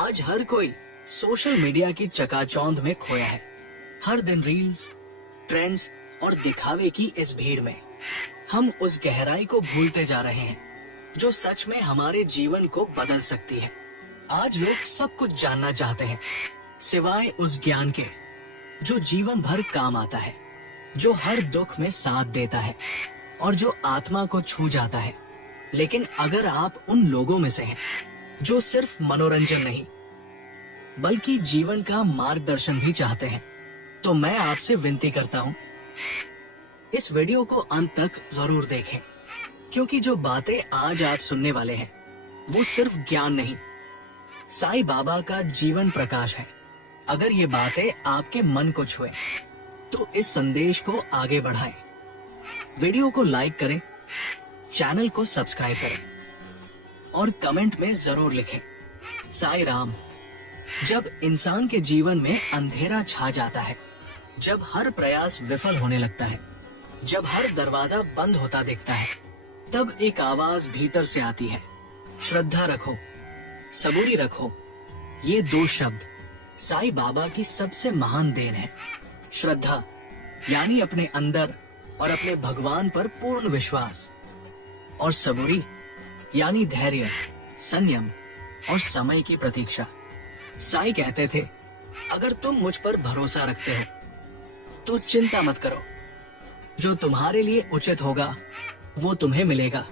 आज हर कोई social media की चकाचौंध में खोया है। हर दिन रील्स, ट्रेंड्स और दिखावे की इस भीड़ में हम उस गहराई को भूलते जा रहे हैं जो सच में हमारे जीवन को बदल सकती है। आज लोग सब कुछ जानना चाहते हैं सिवाय उस ज्ञान के जो जीवन भर काम आता है, जो हर दुख में साथ देता है और जो आत्मा को छू जाता है। लेकिन अगर आप उन लोगों में से हैं जो सिर्फ मनोरंजन नहीं बल्कि जीवन का मार्गदर्शन भी चाहते हैं, तो मैं आपसे विनती करता हूं, इस वीडियो को अंत तक जरूर देखें, क्योंकि जो बातें आज आप सुनने वाले हैं वो सिर्फ ज्ञान नहीं, साईं बाबा का जीवन प्रकाश है। अगर ये बातें आपके मन को छुए तो इस संदेश को आगे बढ़ाएं। वीडियो को लाइक करें, चैनल को सब्सक्राइब करें और कमेंट में जरूर लिखें, साईं राम। जब इंसान के जीवन में अंधेरा छा जाता है, जब हर प्रयास विफल होने लगता है, जब हर दरवाजा बंद होता दिखता है, तब एक आवाज भीतर से आती है, श्रद्धा रखो, सबूरी रखो। ये दो शब्द साईं बाबा की सबसे महान देन है। श्रद्धा यानी अपने अंदर और अपने भगवान पर पूर्ण विश्वास, और सबूरी यानी धैर्य, संयम और समय की प्रतीक्षा। साईं कहते थे, अगर तुम मुझ पर भरोसा रखते हो तो चिंता मत करो, जो तुम्हारे लिए उचित होगा वो तुम्हें मिलेगा,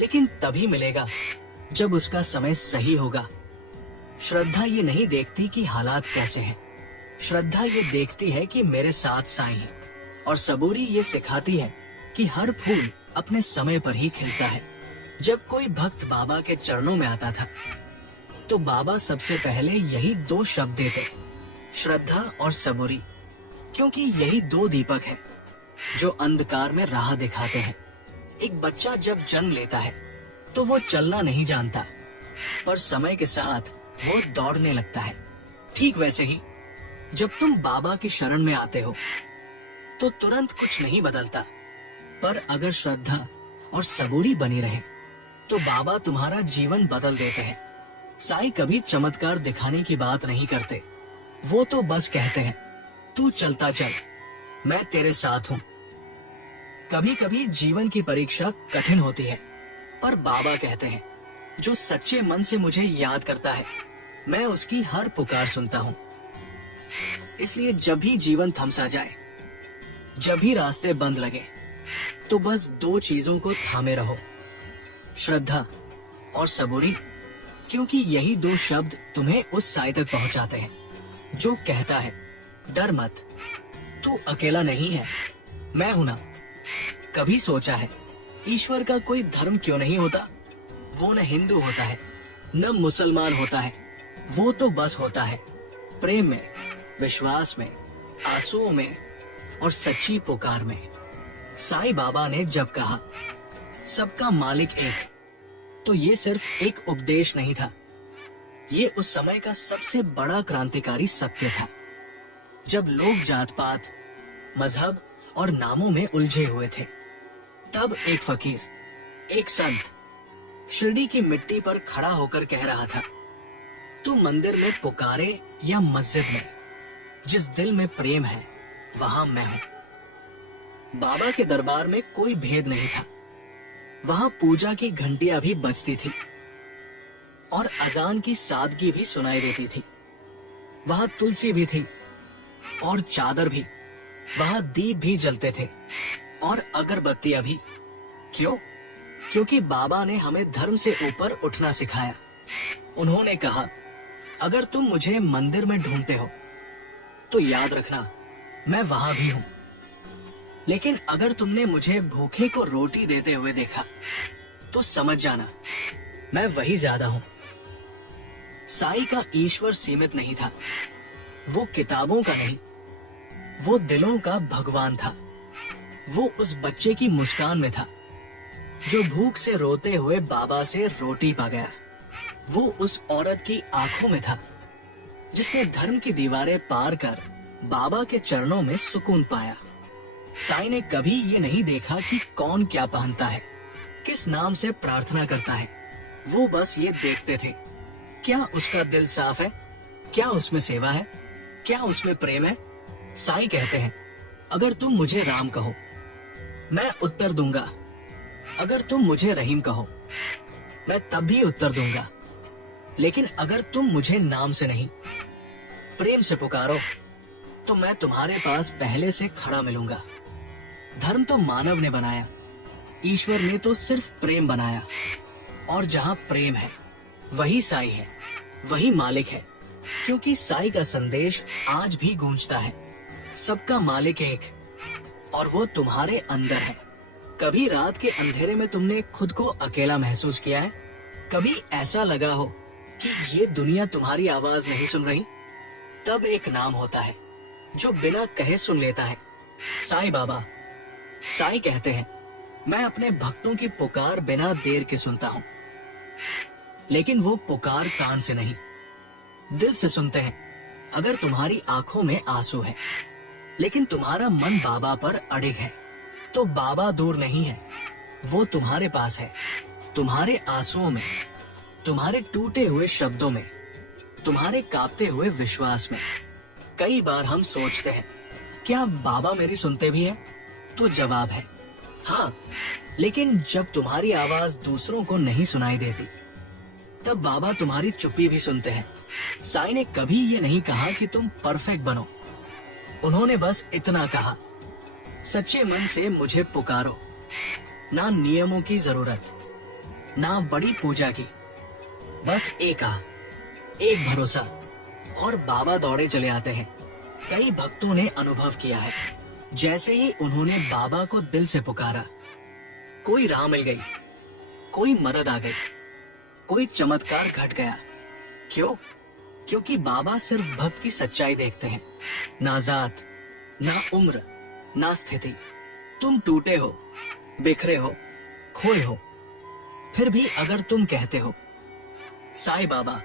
लेकिन तभी मिलेगा जब उसका समय सही होगा। श्रद्धा ये नहीं देखती कि हालात कैसे हैं, श्रद्धा ये देखती है कि मेरे साथ साईं है, और सबूरी ये सिखाती है कि हर फूल अपने समय पर ही खिलता है। जब कोई भक्त बाबा के चरणों में आता था तो बाबा सबसे पहले यही दो शब्द देते, श्रद्धा और सबूरी, क्योंकि यही दो दीपक हैं जो अंधकार में राह दिखाते हैं। एक बच्चा जब जन्म लेता है तो वो चलना नहीं जानता, पर समय के साथ वो दौड़ने लगता है। ठीक वैसे ही जब तुम बाबा की शरण में आते हो तो तुरंत कुछ नहीं बदलता, पर अगर श्रद्धा और सबूरी बनी रहे तो बाबा तुम्हारा जीवन बदल देते हैं। साईं कभी चमत्कार दिखाने की बात नहीं करते, वो तो बस कहते हैं, तू चलता चल, मैं तेरे साथ हूँ। कभी कभी जीवन की परीक्षा कठिन होती है, पर बाबा कहते हैं, जो सच्चे मन से मुझे याद करता है मैं उसकी हर पुकार सुनता हूँ। इसलिए जब भी जीवन थमसा जाए, जब भी रास्ते बंद लगे, तो बस दो चीजों को थामे रहो, श्रद्धा और सबूरी, क्योंकि यही दो शब्द तुम्हें उस साईं तक पहुंचाते हैं जो कहता है, डर मत, तू अकेला नहीं है, मैं हूं ना। कभी सोचा है ईश्वर का कोई धर्म क्यों नहीं होता? वो न हिंदू होता है न मुसलमान होता है, वो तो बस होता है प्रेम में, विश्वास में, आंसुओं में और सच्ची पुकार में। साईं बाबा ने जब कहा सबका मालिक एक, तो ये सिर्फ एक उपदेश नहीं था, ये उस समय का सबसे बड़ा क्रांतिकारी सत्य था। जब लोग जात पात, मजहब और नामों में उलझे हुए थे, तब एक फकीर, एक संत शिरडी की मिट्टी पर खड़ा होकर कह रहा था, तू मंदिर में पुकारे या मस्जिद में, जिस दिल में प्रेम है वहां मैं हूं। बाबा के दरबार में कोई भेद नहीं था, वहां पूजा की घंटियां भी बजती थी और अजान की सादगी भी सुनाई देती थी। वहां तुलसी भी थी और चादर भी, वहां दीप भी जलते थे और अगरबत्तियां भी। क्यों? क्योंकि बाबा ने हमें धर्म से ऊपर उठना सिखाया। उन्होंने कहा, अगर तुम मुझे मंदिर में ढूंढते हो तो याद रखना मैं वहां भी हूं, लेकिन अगर तुमने मुझे भूखे को रोटी देते हुए देखा तो समझ जाना मैं वही ज्यादा हूं। साईं का ईश्वर सीमित नहीं था, वो किताबों का नहीं, वो दिलों का भगवान था। वो उस बच्चे की मुस्कान में था जो भूख से रोते हुए बाबा से रोटी पा गया। वो उस औरत की आंखों में था जिसने धर्म की दीवारें पार कर बाबा के चरणों में सुकून पाया। साईं ने कभी ये नहीं देखा कि कौन क्या पहनता है, किस नाम से प्रार्थना करता है। वो बस ये देखते थे क्या उसका दिल साफ है? क्या उसमें सेवा है? क्या उसमें प्रेम है? साईं कहते हैं, अगर तुम मुझे राम कहो, मैं उत्तर दूंगा। अगर तुम मुझे रहीम कहो, मैं तब भी उत्तर दूंगा। लेकिन अगर तुम मुझे नाम से नहीं, प्रेम से पुकारो, तो मैं तुम्हारे पास पहले से खड़ा मिलूंगा। धर्म तो मानव ने बनाया, ईश्वर ने तो सिर्फ प्रेम बनाया। और जहाँ प्रेम है, वही साईं है, वही मालिक है। क्योंकि साईं का संदेश आज भी गूंजता है, सबका मालिक एक, और वो तुम्हारे अंदर है। कभी रात के अंधेरे में तुमने खुद को अकेला महसूस किया है? कभी ऐसा लगा हो कि ये दुनिया तुम्हारी आवाज नहीं सुन रही? तब एक नाम होता है जो बिना कहे सुन लेता है, साईं बाबा। साईं कहते हैं, मैं अपने भक्तों की पुकार बिना देर के सुनता हूँ। लेकिन वो पुकार कान से नहीं, दिल से सुनते हैं। अगर तुम्हारी आंखों में आंसू है, लेकिन तुम्हारा मन बाबा पर अड़िग है, तो बाबा दूर नहीं है, वो तुम्हारे पास है। तुम्हारे आंसुओं में, तुम्हारे टूटे हुए शब्दों में, तुम्हारे कांपते हुए विश्वास में। कई बार हम सोचते हैं, क्या बाबा मेरी सुनते भी हैं? तो जवाब है हाँ। लेकिन जब तुम्हारी आवाज दूसरों को नहीं सुनाई देती, तब बाबा तुम्हारी चुप्पी भी सुनते हैं। साईं ने कभी ये नहीं कहा कि तुम परफेक्ट बनो, उन्होंने बस इतना कहा, सच्चे मन से मुझे पुकारो। ना नियमों की जरूरत, ना बड़ी पूजा की, बस एक भरोसा, और बाबा दौड़े चले आते हैं। कई भक्तों ने अनुभव किया है, जैसे ही उन्होंने बाबा को दिल से पुकारा, कोई राह मिल गई, कोई मदद आ गई, कोई चमत्कार घट गया। क्यों? क्योंकि बाबा सिर्फ भक्त की सच्चाई देखते हैं, ना जात, ना उम्र, ना स्थिति। तुम टूटे हो, बिखरे हो, खोए हो, फिर भी अगर तुम कहते हो, साईं बाबा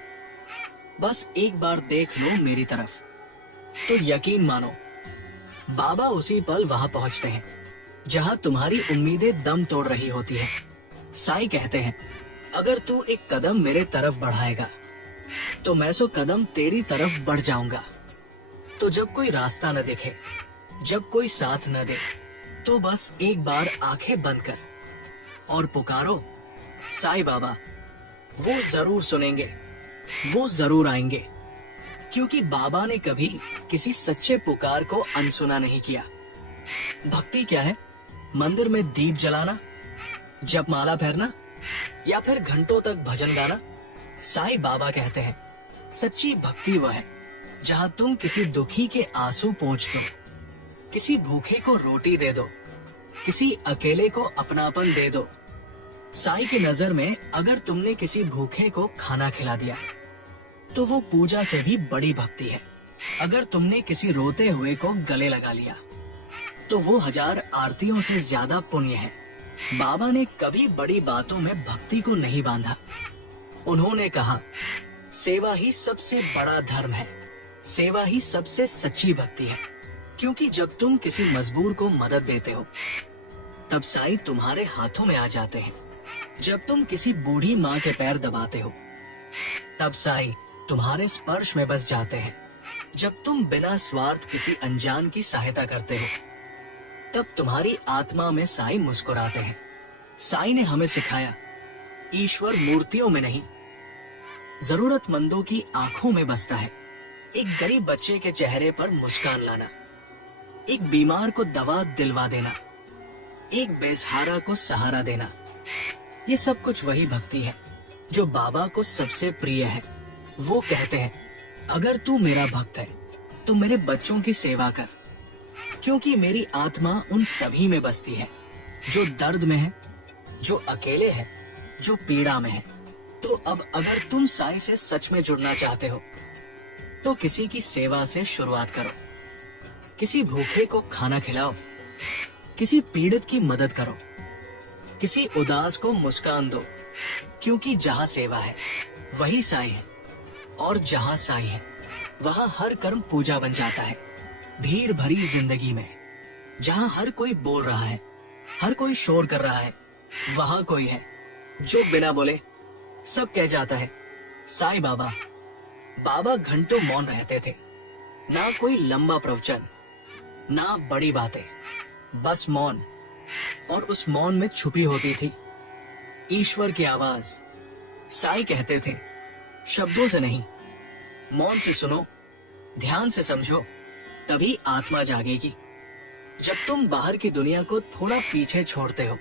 बस एक बार देख लो मेरी तरफ, तो यकीन मानो, बाबा उसी पल वहां पहुंचते हैं जहां तुम्हारी उम्मीदें दम तोड़ रही होती है। साईं कहते हैं, अगर तू एक कदम मेरे तरफ बढ़ाएगा, तो मैं 100 कदम तेरी तरफ बढ़ जाऊंगा। तो जब कोई रास्ता न दिखे, जब कोई साथ न दे, तो बस एक बार आंखें बंद कर और पुकारो, साईं बाबा। वो जरूर सुनेंगे, वो जरूर आएंगे, क्योंकि बाबा ने कभी किसी सच्चे पुकार को अनसुना नहीं किया। भक्ति क्या है? मंदिर में दीप जलाना, जपमाला फेरना, या फिर घंटों तक भजन गाना? साईं बाबा कहते हैं, सच्ची भक्ति वह है जहां तुम किसी दुखी के आंसू पोंछ दो, किसी भूखे को रोटी दे दो, किसी अकेले को अपनापन दे दो। साईं की नजर में अगर तुमने किसी भूखे को खाना खिला दिया, तो वो पूजा से भी बड़ी भक्ति है। अगर तुमने किसी रोते हुए को गले लगा लिया, तो वो 1000 आरतियों से ज्यादा पुण्य है। बाबा ने कभी बड़ी बातों में भक्ति को नहीं बांधा। उन्होंने कहा, सेवा ही सबसे बड़ा धर्म है, सेवा ही सबसे सच्ची भक्ति है। क्योंकि जब तुम किसी मजबूर को मदद देते हो, तब साईं तुम्हारे हाथों में आ जाते हैं। जब तुम किसी बूढ़ी माँ के पैर दबाते हो, तब साईं तुम्हारे स्पर्श में बस जाते हैं। जब तुम बिना स्वार्थ किसी अनजान की सहायता करते हो, तब तुम्हारी आत्मा में साईं मुस्कुराते हैं। साईं ने हमें सिखाया, ईश्वर मूर्तियों में नहीं, जरूरतमंदों की आंखों में बसता है। एक गरीब बच्चे के चेहरे पर मुस्कान लाना, एक बीमार को दवा दिलवा देना, एक बेसहारा को सहारा देना, ये सब कुछ वही भक्ति है जो बाबा को सबसे प्रिय है। वो कहते हैं, अगर तू मेरा भक्त है, तो मेरे बच्चों की सेवा कर, क्योंकि मेरी आत्मा उन सभी में बसती है जो दर्द में है, जो अकेले है, जो पीड़ा में है। तो अब अगर तुम साईं से सच में जुड़ना चाहते हो, तो किसी की सेवा से शुरुआत करो। किसी भूखे को खाना खिलाओ, किसी पीड़ित की मदद करो, किसी उदास को मुस्कान दो, क्योंकि जहाँ सेवा है वही साईं है, और जहाँ साईं है वहाँ हर कर्म पूजा बन जाता है। भीड़ भरी जिंदगी में जहाँ हर कोई बोल रहा है, हर कोई शोर कर रहा है, वहाँ कोई है जो बिना बोले सब कह जाता है, साईं बाबा बाबा घंटों मौन रहते थे। ना कोई लंबा प्रवचन, ना बड़ी बातें, बस मौन। और उस मौन में छुपी होती थी ईश्वर की आवाज। साईं कहते थे, शब्दों से नहीं, मौन से सुनो, ध्यान से समझो, तभी आत्मा जागेगी। जब तुम बाहर की दुनिया को थोड़ा पीछे छोड़ते हो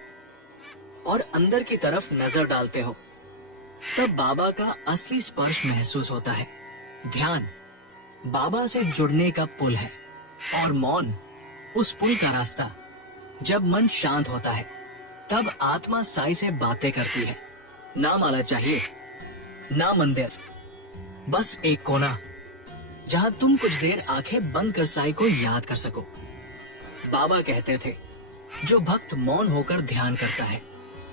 और अंदर की तरफ नजर डालते हो, तब बाबा का असली स्पर्श महसूस होता है। ध्यान बाबा से जुड़ने का पुल है और मौन उस पुल का रास्ता। जब मन शांत होता है, तब आत्मा साईं से बातें करती है। ना माला चाहिए, ना मंदिर, बस एक कोना जहां तुम कुछ देर आंखें बंद कर साईं को याद कर सको। बाबा कहते थे, जो भक्त मौन होकर ध्यान करता है,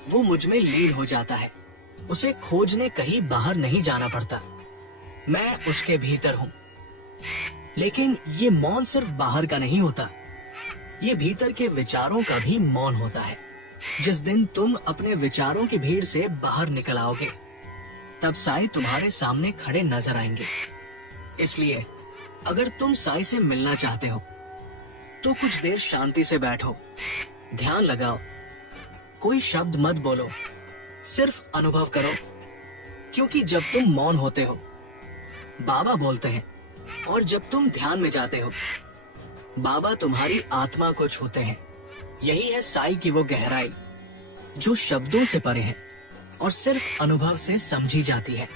वो मुझ में लीन हो जाता है। उसे खोजने कहीं बाहर नहीं जाना पड़ता, मैं उसके भीतर हूं। लेकिन ये मौन सिर्फ बाहर का नहीं होता, ये भीतर के विचारों का भी मौन होता है। जिस दिन तुम अपने विचारों की भीड़ से बाहर निकल आओगे, तब साईं तुम्हारे सामने खड़े नजर आएंगे। इसलिए अगर तुम साईं से मिलना चाहते हो, तो कुछ देर शांति से बैठो, ध्यान लगाओ, कोई शब्द मत बोलो, सिर्फ अनुभव करो। क्योंकि जब तुम मौन होते हो, बाबा बोलते हैं, और जब तुम ध्यान में जाते हो, बाबा तुम्हारी आत्मा को छूते हैं। यही है साईं की वो गहराई जो शब्दों से परे है और सिर्फ अनुभव से समझी जाती है।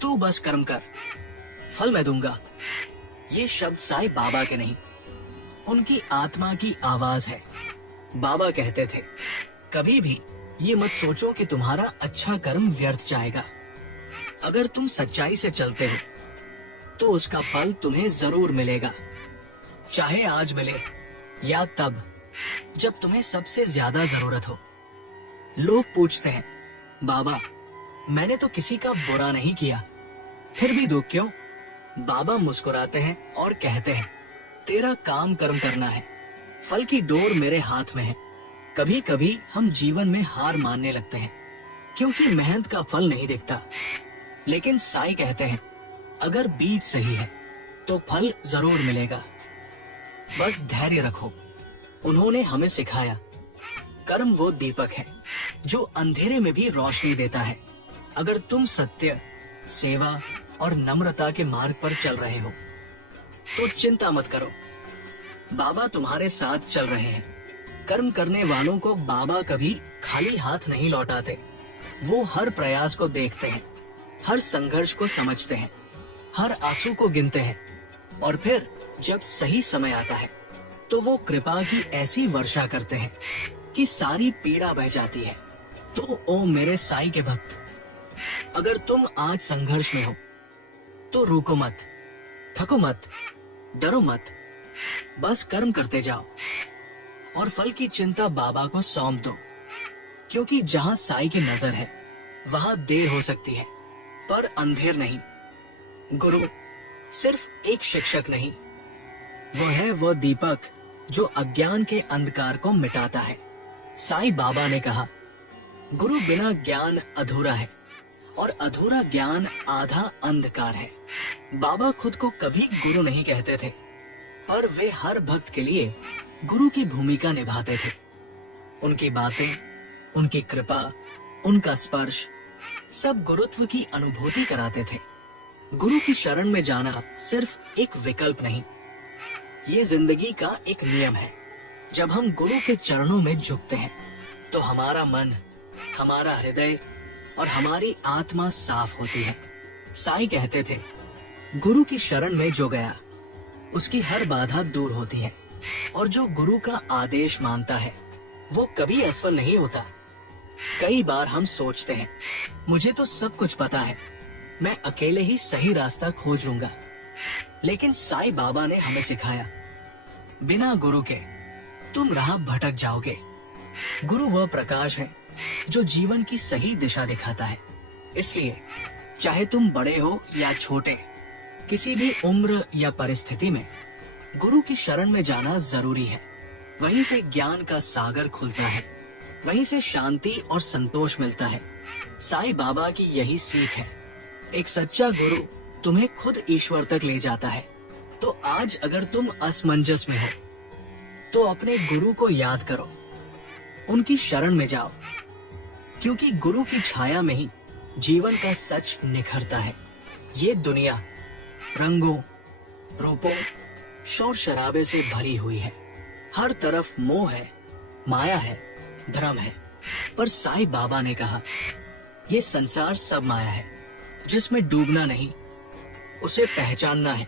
तू बस कर्म कर, फल मैं दूंगा। ये शब्द साईं बाबा के नहीं, उनकी आत्मा की आवाज है। बाबा कहते थे, कभी भी ये मत सोचो कि तुम्हारा अच्छा कर्म व्यर्थ जाएगा। अगर तुम सच्चाई से चलते हो, तो उसका फल तुम्हें जरूर मिलेगा, चाहे आज मिले या तब जब तुम्हें सबसे ज्यादा जरूरत हो। लोग पूछते हैं, बाबा मैंने तो किसी का बुरा नहीं किया, फिर भी दुख क्यों? बाबा मुस्कुराते हैं और कहते हैं, तेरा काम कर्म करना है, फल की डोर मेरे हाथ में है। कभी कभी हम जीवन में हार मानने लगते हैं क्योंकि मेहनत का फल नहीं दिखता, लेकिन साईं कहते हैं, अगर बीज सही है तो फल जरूर मिलेगा। बस धैर्य रखो। उन्होंने हमें सिखाया, कर्म वो दीपक है जो अंधेरे में भी रोशनी देता है। अगर तुम सत्य, सेवा और नम्रता के मार्ग पर चल रहे हो, तो चिंता मत करो, बाबा तुम्हारे साथ चल रहे हैं। कर्म करने वालों को बाबा कभी खाली हाथ नहीं लौटाते। वो हर प्रयास को देखते हैं, हर संघर्ष को समझते हैं, हर आंसू को गिनते हैं, और फिर जब सही समय आता है, तो वो कृपा की ऐसी वर्षा करते हैं कि सारी पीड़ा बह जाती है। तो ओ मेरे साईं के भक्त, अगर तुम आज संघर्ष में हो, तो रुको मत, थको मत, डरो मत, बस कर्म करते जाओ और फल की चिंता बाबा को सौंप दो। क्योंकि जहां साईं की नजर है, वहां देर हो सकती है, पर अंधेर नहीं। गुरु सिर्फ एक शिक्षक नहीं, वो है वो दीपक जो अज्ञान के अंधकार को मिटाता है। साईं बाबा ने कहा, गुरु बिना ज्ञान अधूरा है और अधूरा ज्ञान आधा अंधकार है। बाबा खुद को कभी गुरु नहीं कहते थे, पर वे हर भक्त के लिए गुरु की भूमिका निभाते थे। उनकी बातें, उनकी कृपा, उनका स्पर्श सब गुरुत्व की अनुभूति कराते थे। गुरु की शरण में जाना सिर्फ एक विकल्प नहीं, ये जिंदगी का एक नियम है। जब हम गुरु के चरणों में झुकते हैं, तो हमारा मन, हमारा हृदय और हमारी आत्मा साफ होती है। साईं कहते थे, गुरु की शरण में जो गया, उसकी हर बाधा दूर होती है, और जो गुरु का आदेश मानता है, वो कभी असफल नहीं होता। कई बार हम सोचते हैं, मुझे तो सब कुछ पता है, मैं अकेले ही सही रास्ता खोज लूंगा। लेकिन साईं बाबा ने हमें सिखाया, बिना गुरु के तुम राह भटक जाओगे। गुरु वह प्रकाश है जो जीवन की सही दिशा दिखाता है। इसलिए चाहे तुम बड़े हो या छोटे, किसी भी उम्र या परिस्थिति में गुरु की शरण में जाना जरूरी है। वहीं से ज्ञान का सागर खुलता है, वहीं से शांति और संतोष मिलता है। साईं बाबा की यही सीख है, एक सच्चा गुरु तुम्हें खुद ईश्वर तक ले जाता है। तो आज अगर तुम असमंजस में हो तो अपने गुरु को याद करो, उनकी शरण में जाओ, क्योंकि गुरु की छाया में ही जीवन का सच निखरता है। ये दुनिया रंगों, रूपों, शोर शराबे से भरी हुई है। हर तरफ मोह है, माया है, भ्रम है। पर साईं बाबा ने कहा, ये संसार सब माया है, जिसमें डूबना नहीं, उसे पहचानना है।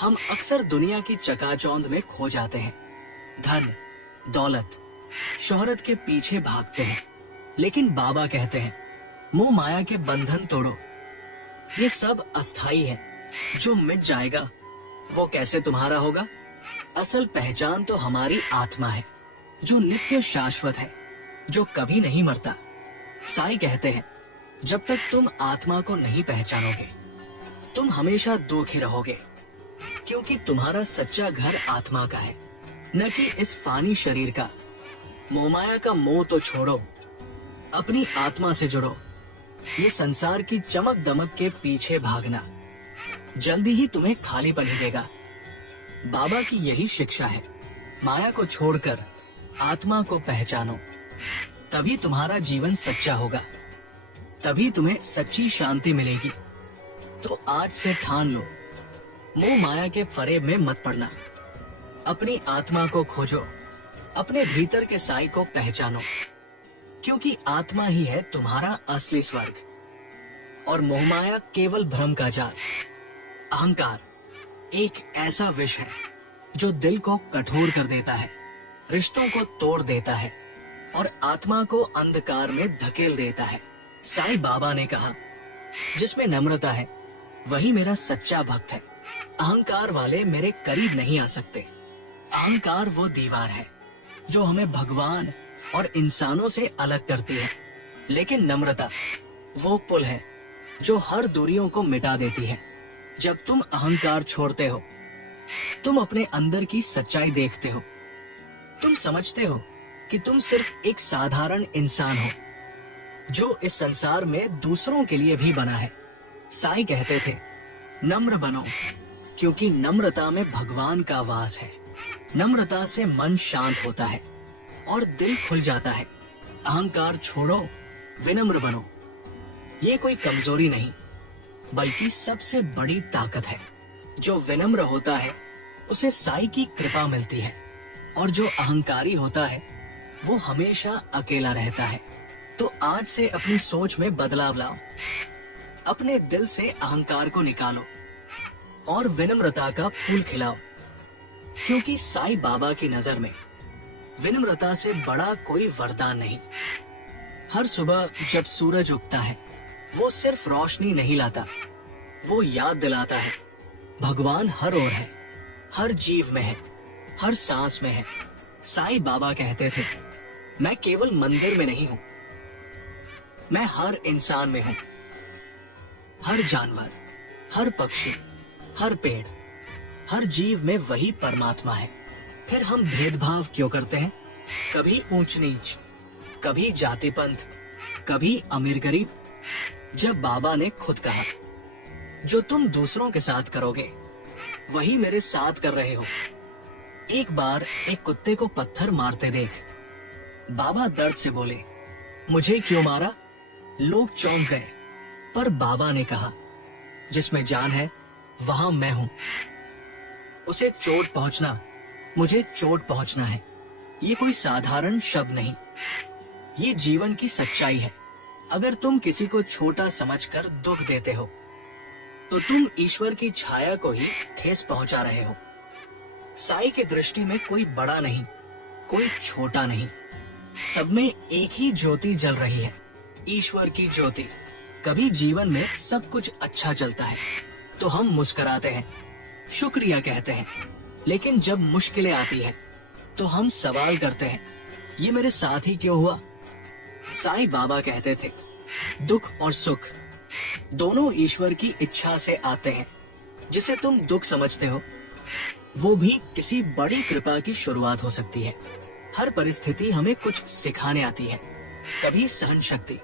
हम अक्सर दुनिया की चकाचौंध में खो जाते हैं, धन, दौलत, शोहरत के पीछे भागते हैं। लेकिन बाबा कहते हैं, मोह माया के बंधन तोड़ो, ये सब अस्थाई है। जो मिट जाएगा वो कैसे तुम्हारा होगा? असल पहचान तो हमारी आत्मा है, जो नित्य शाश्वत है, जो कभी नहीं मरता। साईं कहते हैं, जब तक तुम आत्मा को नहीं पहचानोगे तुम हमेशा दुखी रहोगे, क्योंकि तुम्हारा सच्चा घर आत्मा का है, न कि इस फानी शरीर का। मोहमाया का मोह तो छोड़ो, अपनी आत्मा से जुड़ो। ये संसार की चमक दमक के पीछे भागना जल्दी ही तुम्हें खालीपन ही देगा। बाबा की यही शिक्षा है, माया को छोड़कर आत्मा को पहचानो, तभी तुम्हारा जीवन सच्चा होगा, तभी तुम्हें सच्ची शांति मिलेगी। तो आज से ठान लो, मोह माया के फरेब में मत पड़ना। अपनी आत्मा को खोजो, अपने भीतर के साईं को पहचानो, क्योंकि आत्मा ही है तुम्हारा असली स्वर्ग और मोहमाया केवल भ्रम का जाल। अहंकार एक ऐसा विष है जो दिल को कठोर कर देता है, रिश्तों को तोड़ देता है और आत्मा को अंधकार में धकेल देता है। साईं बाबा ने कहा, जिसमें नम्रता है वही मेरा सच्चा भक्त है। अहंकार वाले मेरे करीब नहीं आ सकते। अहंकार वो दीवार है जो हमें भगवान और इंसानों से अलग करती है, लेकिन नम्रता वो पुल है जो हर दूरियों को मिटा देती है। जब तुम अहंकार छोड़ते हो तुम अपने अंदर की सच्चाई देखते हो। तुम समझते हो कि तुम सिर्फ एक साधारण इंसान हो जो इस संसार में दूसरों के लिए भी बना है। साईं कहते थे, नम्र बनो, क्योंकि नम्रता में भगवान का वास है। नम्रता से मन शांत होता है और दिल खुल जाता है। अहंकार छोड़ो, विनम्र बनो। ये कोई कमजोरी नहीं बल्कि सबसे बड़ी ताकत है। जो विनम्र होता है उसे साईं की कृपा मिलती है, और जो अहंकारी होता है वो हमेशा अकेला रहता है। तो आज से अपनी सोच में बदलाव लाओ, अपने दिल से अहंकार को निकालो और विनम्रता का फूल खिलाओ, क्योंकि साईं बाबा की नजर में विनम्रता से बड़ा कोई वरदान नहीं। हर सुबह जब सूरज उगता है वो सिर्फ रोशनी नहीं लाता, वो याद दिलाता है भगवान हर ओर है, हर जीव में है, हर सांस में है। साईं बाबा कहते थे, मैं केवल मंदिर में नहीं हूं, मैं हर इंसान में हूं। हर जानवर, हर पक्षी, हर पेड़, हर जीव में वही परमात्मा है। फिर हम भेदभाव क्यों करते हैं? कभी ऊंच नीच, कभी जाति पंथ, कभी अमीर गरीब। जब बाबा ने खुद कहा, जो तुम दूसरों के साथ करोगे वही मेरे साथ कर रहे हो। एक बार एक कुत्ते को पत्थर मारते देख बाबा दर्द से बोले, मुझे क्यों मारा? लोग चौंक गए, पर बाबा ने कहा, जिसमें जान है वहां मैं हूं। उसे चोट पहुंचना, मुझे चोट पहुंचना है। ये कोई साधारण शब्द नहीं, ये जीवन की सच्चाई है। अगर तुम किसी को छोटा समझकर दुख देते हो तो तुम ईश्वर की छाया को ही ठेस पहुंचा रहे हो। साईं की दृष्टि में कोई बड़ा नहीं, कोई छोटा नहीं, सब में एक ही ज्योति जल रही है, ईश्वर की ज्योति। कभी जीवन में सब कुछ अच्छा चलता है तो हम मुस्कुराते हैं, शुक्रिया कहते हैं, लेकिन जब मुश्किलें आती हैं तो हम सवाल करते हैं, ये मेरे साथ ही क्यों हुआ? साईं बाबा कहते थे, दुख और सुख दोनों ईश्वर की इच्छा से आते हैं। जिसे तुम दुख समझते हो वो भी किसी बड़ी कृपा की शुरुआत हो सकती है। हर परिस्थिति हमें कुछ सिखाने आती है, कभी सहन शक्ति,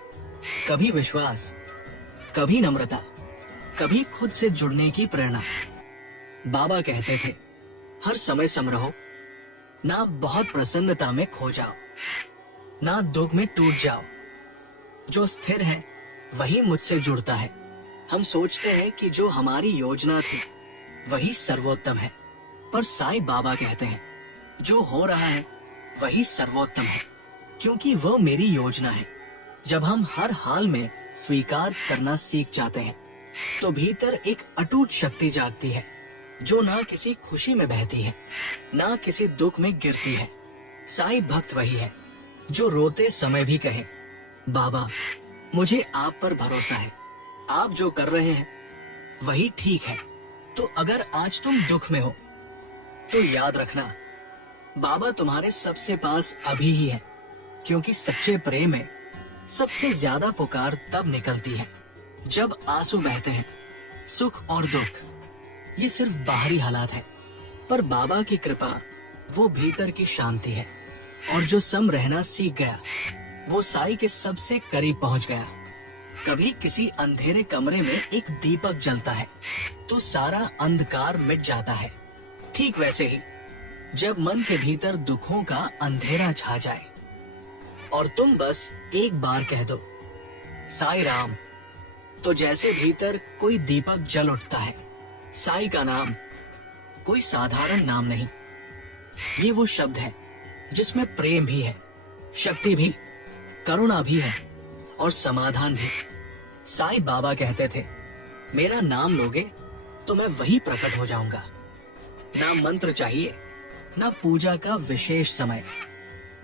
कभी विश्वास, कभी नम्रता। कभी खुद से जुड़ने की प्रेरणा। बाबा कहते थे, हर समय सम रहो, ना बहुत प्रसन्नता में खो जाओ, ना दुख में टूट जाओ। जो स्थिर है वही मुझसे जुड़ता है। हम सोचते हैं कि जो हमारी योजना थी वही सर्वोत्तम है, पर साईं बाबा कहते हैं जो हो रहा है वही सर्वोत्तम है, क्योंकि वह मेरी योजना है। जब हम हर हाल में स्वीकार करना सीख जाते हैं तो भीतर एक अटूट शक्ति जागती है, जो ना किसी खुशी में बहती है, ना किसी दुख में गिरती है। साईं भक्त वही है जो रोते समय भी कहे, बाबा मुझे आप पर भरोसा है, आप जो कर रहे हैं वही ठीक है। तो अगर आज तुम दुख में हो तो याद रखना, बाबा तुम्हारे सबसे पास अभी ही है, क्योंकि सच्चे प्रेम में सबसे ज्यादा पुकार तब निकलती है जब आंसू बहते हैं। सुख और दुख ये सिर्फ बाहरी हालात है, पर बाबा की कृपा वो भीतर की शांति है। और जो सम रहना सीख गया वो साईं के सबसे करीब पहुंच गया। कभी किसी अंधेरे कमरे में एक दीपक जलता है तो सारा अंधकार मिट जाता है। ठीक वैसे ही जब मन के भीतर दुखों का अंधेरा छा जाए और तुम बस एक बार कह दो साईं राम, तो जैसे भीतर कोई दीपक जल उठता है। साईं का नाम कोई साधारण नाम नहीं, ये वो शब्द है जिसमें प्रेम भी है, शक्ति भी, करुणा भी है और समाधान भी। साईं बाबा कहते थे, मेरा नाम लोगे तो मैं वही प्रकट हो जाऊंगा। ना मंत्र चाहिए, ना पूजा का विशेष समय,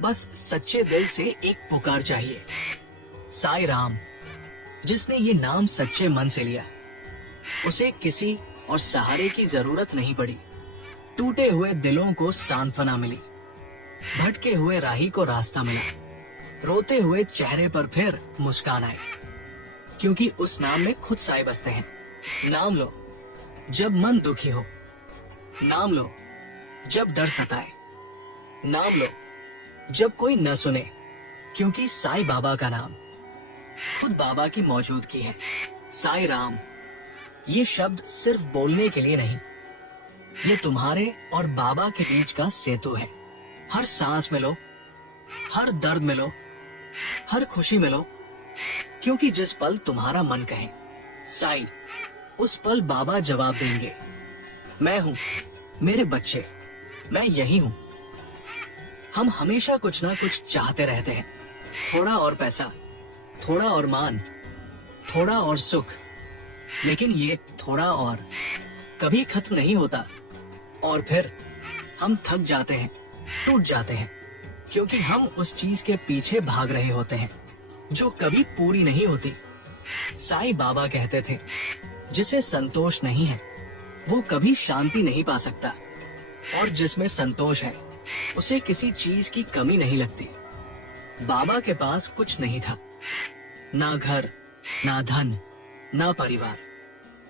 बस सच्चे दिल से एक पुकार चाहिए। साईं राम, जिसने ये नाम सच्चे मन से लिया उसे किसी और सहारे की जरूरत नहीं पड़ी। टूटे हुए दिलों को सांत्वना मिली, भटके हुए राही को रास्ता मिला, रोते हुए चेहरे पर फिर मुस्कान आई, क्योंकि उस नाम में खुद साईं बसते हैं। नाम लो जब मन दुखी हो, नाम लो जब डर सताए, नाम लो जब कोई न सुने, क्योंकि साईं बाबा का नाम खुद बाबा की मौजूदगी है। साईं राम ये शब्द सिर्फ बोलने के लिए नहीं, ये तुम्हारे और बाबा के बीच का सेतु है। हर सांस में लो, हर दर्द में लो, हर खुशी में लो, क्योंकि जिस पल तुम्हारा मन कहे साईं, उस पल बाबा जवाब देंगे, मैं हूं, मेरे बच्चे, मैं यही हूं। हम हमेशा कुछ ना कुछ चाहते रहते हैं, थोड़ा और पैसा, थोड़ा और मान, थोड़ा और सुख, लेकिन ये थोड़ा और कभी खत्म नहीं होता। और फिर हम थक जाते हैं, टूट जाते हैं, क्योंकि हम उस चीज के पीछे भाग रहे होते हैं जो कभी पूरी नहीं होती। साईं बाबा कहते थे, जिसे संतोष नहीं है वो कभी शांति नहीं पा सकता, और जिसमें संतोष है उसे किसी चीज की कमी नहीं लगती। बाबा के पास कुछ नहीं था, ना घर, ना धन, ना परिवार,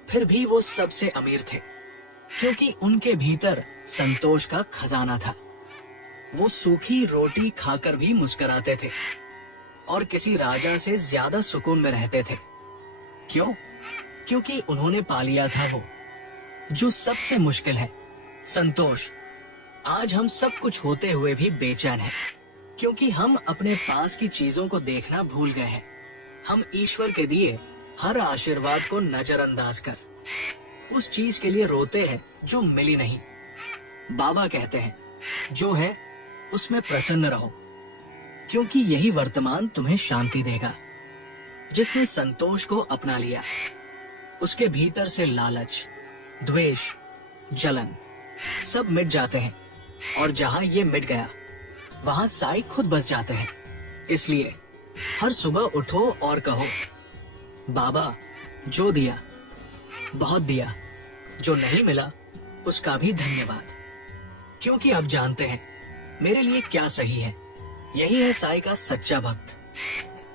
फिर भी वो सबसे अमीर थे, क्योंकि उनके भीतर संतोष का खजाना था। वो सूखी रोटी खाकर भी मुस्कुराते थे और किसी राजा से ज्यादा सुकून में रहते थे। क्यों? क्योंकि उन्होंने पा लिया था वो जो सबसे मुश्किल है, संतोष। आज हम सब कुछ होते हुए भी बेचैन हैं, क्योंकि हम अपने पास की चीजों को देखना भूल गए हैं। हम ईश्वर के दिए हर आशीर्वाद को नजरअंदाज कर उस चीज के लिए रोते हैं जो मिली नहीं। बाबा कहते हैं, जो है उसमें प्रसन्न रहो, क्योंकि यही वर्तमान तुम्हें शांति देगा। जिसने संतोष को अपना लिया उसके भीतर से लालच, द्वेष, जलन सब मिट जाते हैं, और जहां ये मिट गया वहां साईं खुद बस जाते हैं। इसलिए हर सुबह उठो और कहो, बाबा जो दिया बहुत दिया, जो नहीं मिला उसका भी धन्यवाद, क्योंकि अब जानते हैं मेरे लिए क्या सही है। यही है साईं का सच्चा भक्त,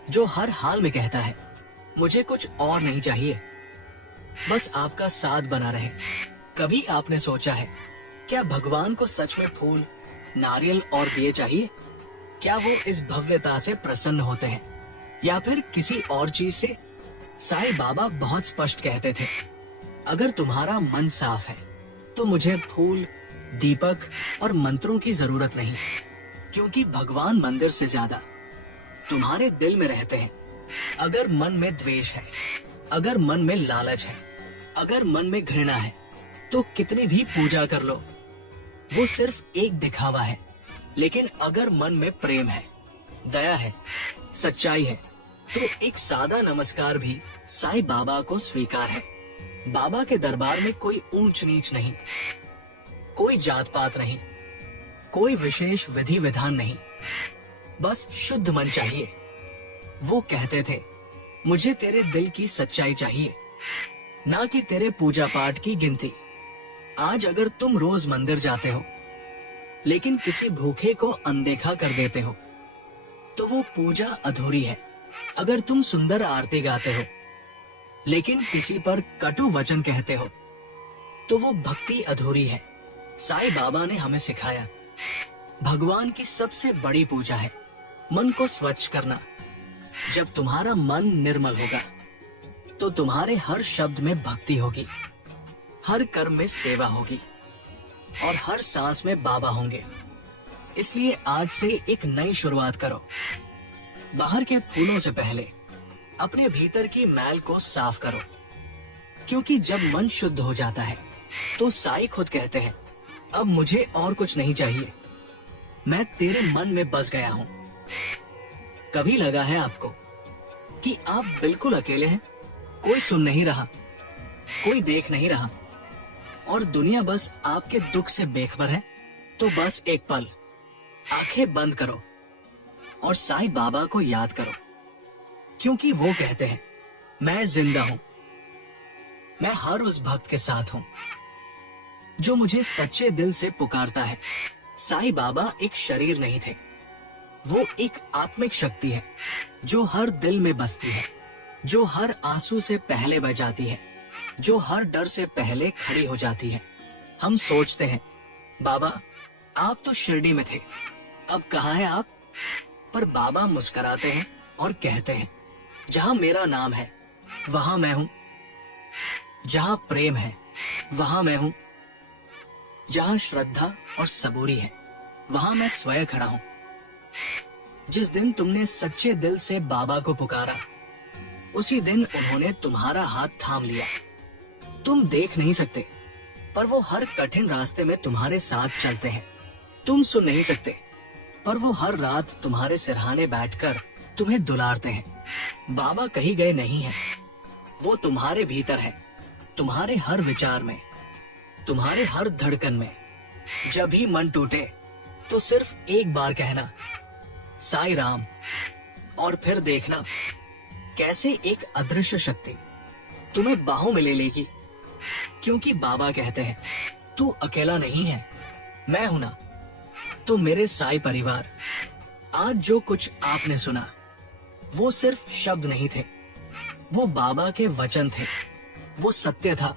जो हर हाल में कहता है, मुझे कुछ और नहीं चाहिए, बस आपका साथ बना रहे। कभी आपने सोचा है, क्या भगवान को सच में फूल, नारियल और दिए चाहिए? क्या वो इस भव्यता से प्रसन्न होते हैं या फिर किसी और चीज से? साईं बाबा बहुत स्पष्ट कहते थे, अगर तुम्हारा मन साफ है तो मुझे फूल, दीपक और मंत्रों की जरूरत नहीं, क्योंकि भगवान मंदिर से ज्यादा तुम्हारे दिल में रहते हैं। अगर मन में द्वेष है, अगर मन में लालच है, अगर मन में घृणा है, तो कितनी भी पूजा कर लो, वो सिर्फ एक दिखावा है। लेकिन अगर मन में प्रेम है, दया है, सच्चाई है, तो एक सादा नमस्कार भी साईं बाबा को स्वीकार है। बाबा के दरबार में कोई ऊंच नीच नहीं, कोई जात पात नहीं, कोई विशेष विधि विधान नहीं, बस शुद्ध मन चाहिए। वो कहते थे, मुझे तेरे दिल की सच्चाई चाहिए, ना कि तेरे पूजा पाठ की गिनती। आज अगर तुम रोज मंदिर जाते हो लेकिन किसी भूखे को अनदेखा कर देते हो तो वो पूजा अधूरी है। अगर तुम सुंदर आरती गाते हो लेकिन किसी पर कटु वचन कहते हो तो वो भक्ति अधूरी है। साईं बाबा ने हमें सिखाया, भगवान की सबसे बड़ी पूजा है मन को स्वच्छ करना। जब तुम्हारा मन निर्मल होगा तो तुम्हारे हर शब्द में भक्ति होगी, हर कर्म में सेवा होगी और हर सांस में बाबा होंगे। इसलिए आज से एक नई शुरुआत करो। बाहर के फूलों से पहले अपने भीतर की मैल को साफ करो, क्योंकि जब मन शुद्ध हो जाता है तो साईं खुद कहते हैं, अब मुझे और कुछ नहीं चाहिए, मैं तेरे मन में बस गया हूँ। कभी लगा है आपको कि आप बिल्कुल अकेले हैं, कोई सुन नहीं रहा, कोई देख नहीं रहा और दुनिया बस आपके दुख से बेखबर है? तो बस एक पल आंखें बंद करो और साईं बाबा को याद करो, क्योंकि वो कहते हैं, मैं जिंदा हूं, मैं हर उस भक्त के साथ हूं जो मुझे सच्चे दिल से पुकारता है। साईं बाबा एक शरीर नहीं थे, वो एक आत्मिक शक्ति है जो हर दिल में बसती है, जो हर आंसू से पहले बजाती है, जो हर डर से पहले खड़ी हो जाती है। हम सोचते हैं, बाबा आप तो शिरडी में थे, अब कहाँ हैं आप? पर बाबा मुस्कुराते हैं और कहते हैं, जहां मेरा नाम है वहां मैं हूं, जहां प्रेम है वहां मैं हूं, जहां श्रद्धा और सबूरी है वहां मैं स्वयं खड़ा हूं। जिस दिन तुमने सच्चे दिल से बाबा को पुकारा, उसी दिन उन्होंने तुम्हारा हाथ थाम लिया। तुम देख नहीं सकते, पर वो हर कठिन रास्ते में तुम्हारे साथ चलते हैं। तुम सुन नहीं सकते, पर वो हर रात तुम्हारे सिरहाने बैठकर तुम्हें दुलारते हैं। बाबा कहीं गए नहीं हैं, वो तुम्हारे भीतर है, तुम्हारे हर विचार में, तुम्हारे हर धड़कन में। जब भी मन टूटे तो सिर्फ एक बार कहना, साईं राम, और फिर देखना कैसे एक अदृश्य शक्ति तुम्हें बाहों में ले लेगी। क्योंकि बाबा कहते हैं, तू अकेला नहीं है, मैं हूं ना। तो मेरे साईं परिवार, आज जो कुछ आपने सुना वो सिर्फ शब्द नहीं थे, वो बाबा के वचन थे, वो सत्य था,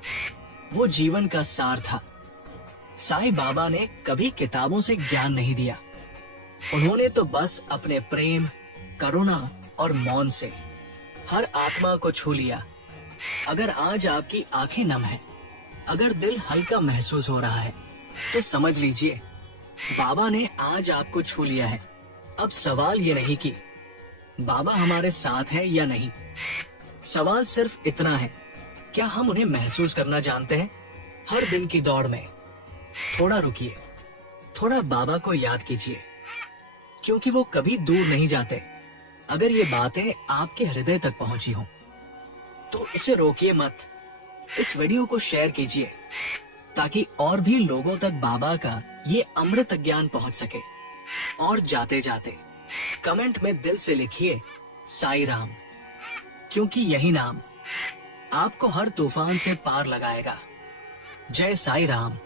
वो जीवन का सार था। साईं बाबा ने कभी किताबों से ज्ञान नहीं दिया, उन्होंने तो बस अपने प्रेम, करुणा और मौन से हर आत्मा को छू लिया। अगर आज आपकी आंखें नम हैं, अगर दिल हल्का महसूस हो रहा है, तो समझ लीजिए बाबा ने आज आपको छू लिया है। अब सवाल ये नहीं कि बाबा हमारे साथ है या नहीं, सवाल सिर्फ इतना है, क्या हम उन्हें महसूस करना जानते हैं? हर दिन की दौड़ में थोड़ा रुकिए, थोड़ा बाबा को याद कीजिए, क्योंकि वो कभी दूर नहीं जाते। अगर ये बातें आपके हृदय तक पहुंची हों, तो इसे रोकिए मत, इस वीडियो को शेयर कीजिए, ताकि और भी लोगों तक बाबा का ये अमृत ज्ञान पहुंच सके। और जाते जाते कमेंट में दिल से लिखिए, साईं राम, क्योंकि यही नाम आपको हर तूफान से पार लगाएगा। जय साईं राम।